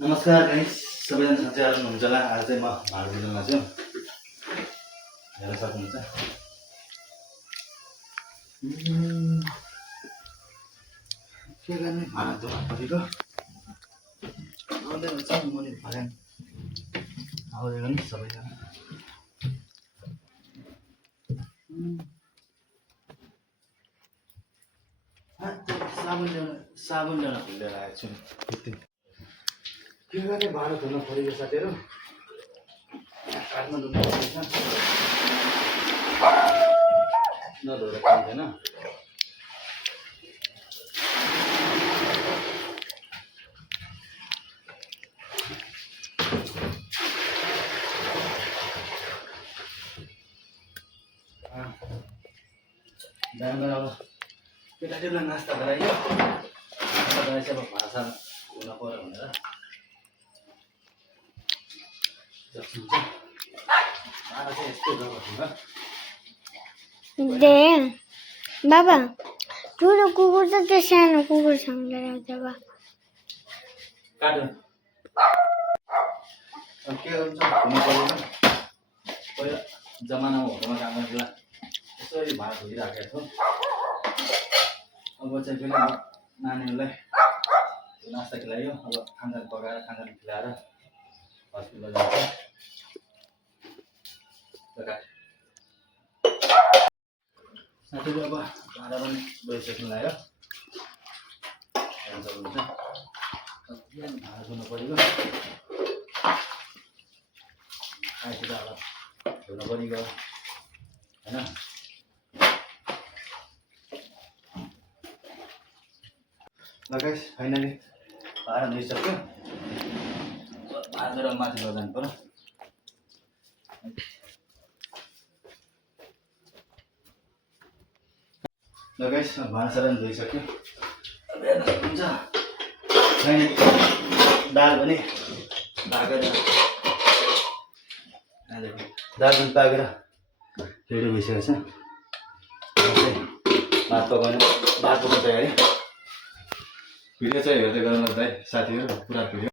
नमस्कार गाइस, सबैजना साथीहरु हुनुहुन्छ होला। आज चाहिँ म भाँडा धुन लाग्छु। हेर्न सक्नुहुन्छ। के गर्ने, भाँडा धुन परेको। आउँदै हुन्छ मैले भने आउँदै गर्नु सबैजना। साबुन ल्याउन भुलेर आएको छु। के गर्ने, भाँडा धुन परेको साथीहरु। काठमा धुन पर्छ, नधोएर पाउँदैन। बिहान अब केटाकेटीलाई नास्ता गराइयो। नास्ता गराएपछि अब भाषा हुन पर्यो भनेर दे बाबा ठुलो कुकुर छ, त्यो सानो कुकुरसँग राख्छ बा काट्नु। के गर्नु छ हुनु पर्दैन। पहिला जमानामा होटलमा काम गर्दा यसरी भात धोइराखेको छु। अब चाहिँ फेरि नानीहरूलाई नास्ता खिलायो। अब खाना पकाएर खाना खिलाएर हस्पिटल जान्छ। साथीहरू अब भाँडा पनि धोइसक्नु लाग्यो। हुन्छ भाँडा धुनु परेको। आइपुग्दा अब धुन परेको होइन। ल गाइस, फाइनली भाँडा धोइसक्यो। भाँडा धोएर माथि लजानु पर्यो। ल गाइस, भाँडा धोइसक्यो। हुन्छ दाल पनि पाकेर दाल पनि पाकेर रेडी भइसकेको छ। भात पकाउने तयारी। भिडियो चाहिँ हेर्दै गर्नु साथीहरू, पुरा भिडियो।